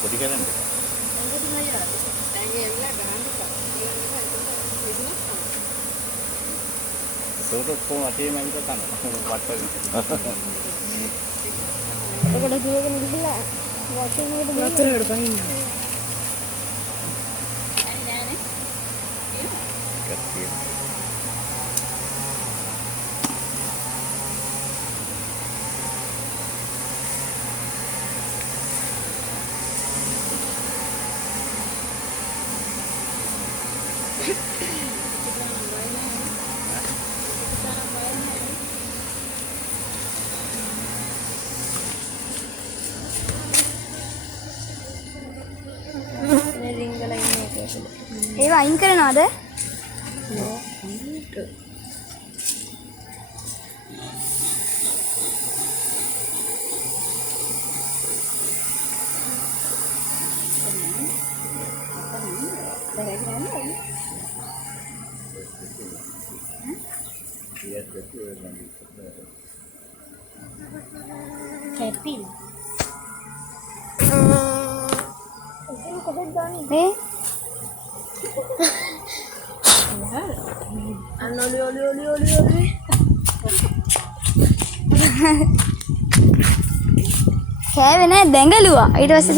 පොඩි කරන්නේ. ඒක කොහොමද අතේ මම හිතා ගන්න. වට්ටගෙන. ඒකට දුවගෙන ගිහලා වොෂින් එකට වතුරකට බහින්න. ඒවා අයින් කරනවද? Happy. Eh? Oli. කෑවේ නෑ දැඟලුවා ඊට පස්සේ